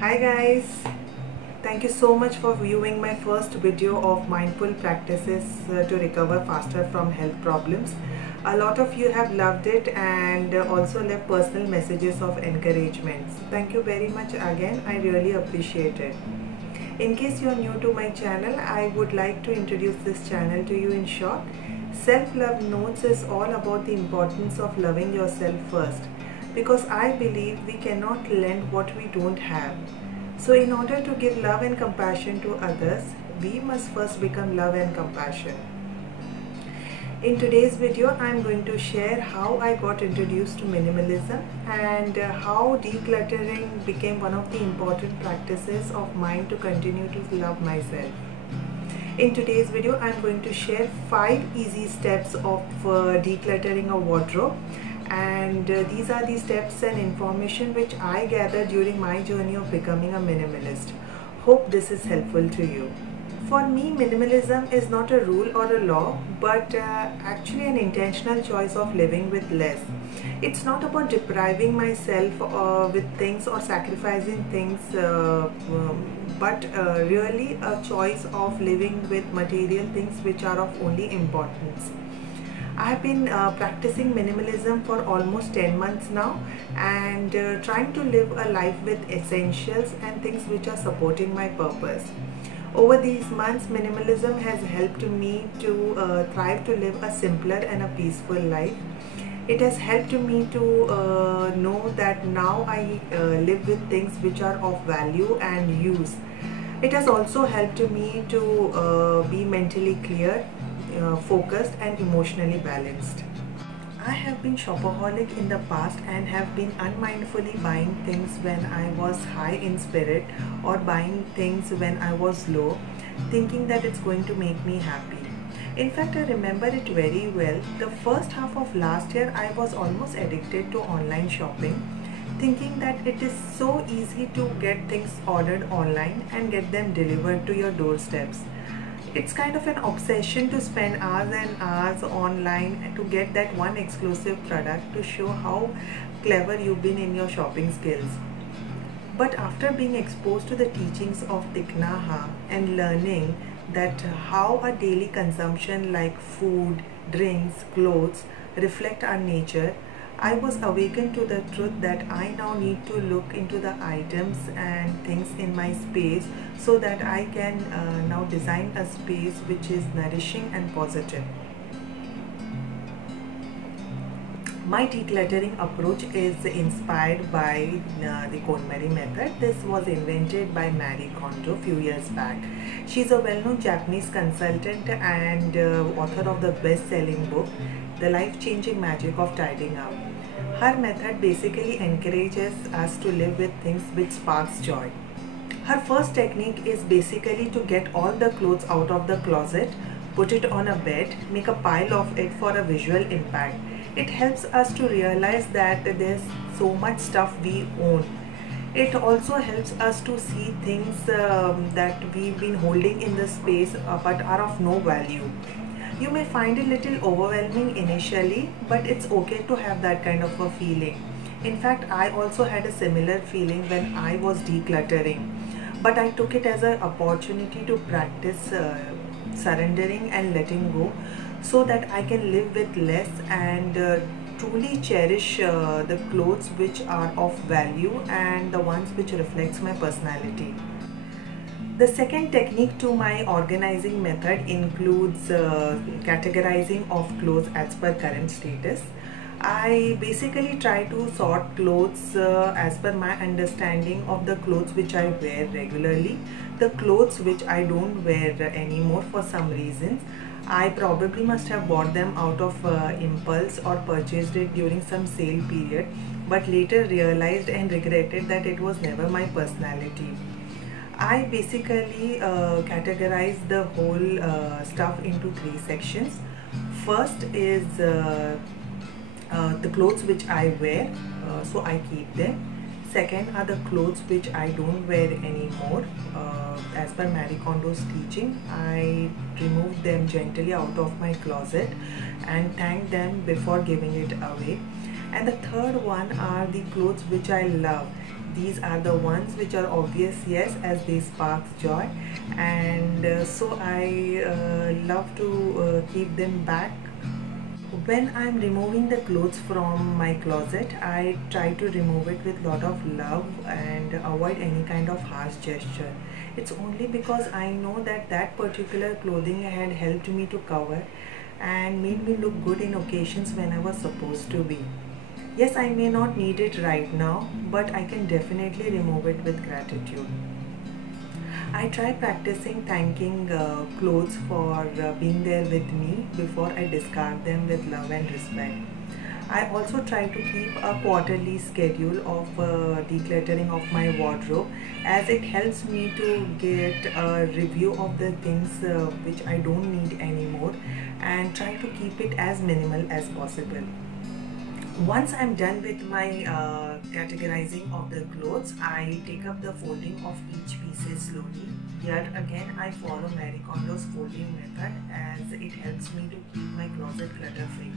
Hi guys, thank you so much for viewing my first video of mindful practices to recover faster from health problems. A lot of you have loved it and also left personal messages of encouragement. Thank you very much again, I really appreciate it. In case you are new to my channel, I would like to introduce this channel to you in short. Self-love notes is all about the importance of loving yourself first, because I believe we cannot lend what we don't have. So in order to give love and compassion to others, we must first become love and compassion. In today's video, I am going to share how I got introduced to minimalism and how decluttering became one of the important practices of mine to continue to love myself. In today's video, I am going to share 5 easy steps of decluttering a wardrobe, and these are the steps and information which I gathered during my journey of becoming a minimalist. Hope this is helpful to you. For me, minimalism is not a rule or a law, but actually an intentional choice of living with less. It's not about depriving myself with things or sacrificing things, but really a choice of living with material things which are of only importance. I have been practicing minimalism for almost 10 months now, and trying to live a life with essentials and things which are supporting my purpose. Over these months, minimalism has helped me to thrive to live a simpler and a peaceful life. It has helped me to know that now I live with things which are of value and use. It has also helped me to be mentally clear, focused and emotionally balanced. I have been shopaholic in the past and have been unmindfully buying things when I was high in spirit, or buying things when I was low, thinking that it's going to make me happy. In fact, I remember it very well. The first half of last year, I was almost addicted to online shopping, thinking that it is so easy to get things ordered online and get them delivered to your doorsteps. It's kind of an obsession to spend hours and hours online to get that one exclusive product to show how clever you've been in your shopping skills. But after being exposed to the teachings of Thich Nhat Hanh and learning that how our daily consumption like food, drinks, clothes reflect our nature, I was awakened to the truth that I now need to look into the items and things in my space so that I can now design a space which is nourishing and positive. My decluttering approach is inspired by the KonMari method. This was invented by Marie Kondo a few years back. She's a well-known Japanese consultant and author of the best-selling book, The Life-Changing Magic of Tidying Up. Her method basically encourages us to live with things which sparks joy. Her first technique is basically to get all the clothes out of the closet, put it on a bed, make a pile of it for a visual impact. It helps us to realize that there's so much stuff we own. It also helps us to see things that we've been holding in the space but are of no value. You may find it a little overwhelming initially, but it's okay to have that kind of a feeling. In fact, I also had a similar feeling when I was decluttering, but I took it as an opportunity to practice surrendering and letting go so that I can live with less and truly cherish the clothes which are of value and the ones which reflects my personality. The second technique to my organizing method includes categorizing of clothes as per current status. I basically try to sort clothes as per my understanding of the clothes which I wear regularly, the clothes which I don't wear anymore for some reasons. I probably must have bought them out of impulse or purchased it during some sale period, but later realized and regretted that it was never my personality. I basically categorize the whole stuff into 3 sections. First is the clothes which I wear, so I keep them. Second are the clothes which I don't wear anymore. As per Marie Kondo's teaching, I remove them gently out of my closet and thank them before giving it away. And the third one are the clothes which I love. these are the ones which are obvious, yes, as they spark joy, and so I love to keep them back. When I'm removing the clothes from my closet, I try to remove it with lot of love and avoid any kind of harsh gesture. It's only because I know that that particular clothing had helped me to cover and made me look good in occasions when I was supposed to be. Yes, I may not need it right now, but I can definitely remove it with gratitude. I try practicing thanking clothes for being there with me before I discard them with love and respect. I also try to keep a quarterly schedule of decluttering of my wardrobe, as it helps me to get a review of the things which I don't need anymore, and try to keep it as minimal as possible. Once I'm done with my categorizing of the clothes, I take up the folding of each piece slowly. Here again, I follow Marie Kondo's folding method, as it helps me to keep my closet clutter free.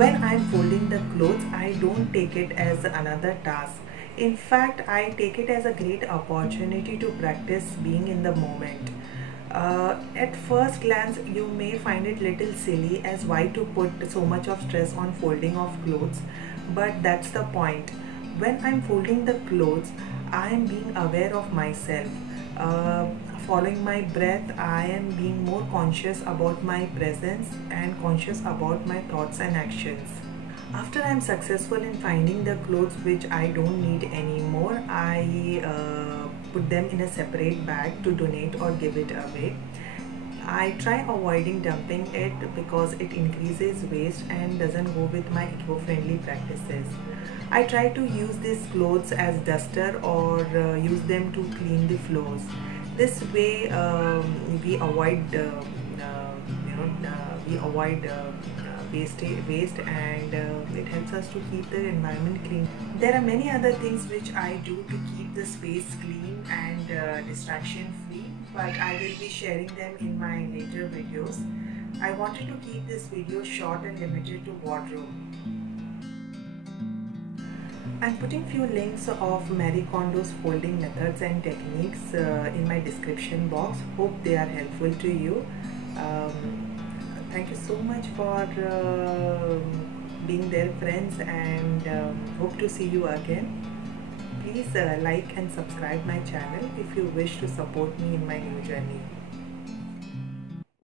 When I'm folding the clothes, I don't take it as another task. In fact, I take it as a great opportunity to practice being in the moment. At first glance, you may find it little silly as why to put so much of stress on folding of clothes, but that's the point. When I'm folding the clothes, I am being aware of myself. Uh, Following my breath, I am being more conscious about my presence and conscious about my thoughts and actions. After I'm successful in finding the clothes which I don't need anymore, I put them in a separate bag to donate or give it away. I try avoiding dumping it because it increases waste and doesn't go with my eco-friendly practices. I try to use these clothes as duster or use them to clean the floors. This way we avoid waste, and it helps us to keep the environment clean. There are many other things which I do to keep the space clean and distraction free, but I will be sharing them in my later videos. I wanted to keep this video short and limited to wardrobe. I'm putting few links of Marie Kondo's folding methods and techniques in my description box. Hope they are helpful to you. Thank you so much for being there, friends, and hope to see you again. Please like and subscribe my channel if you wish to support me in my new journey.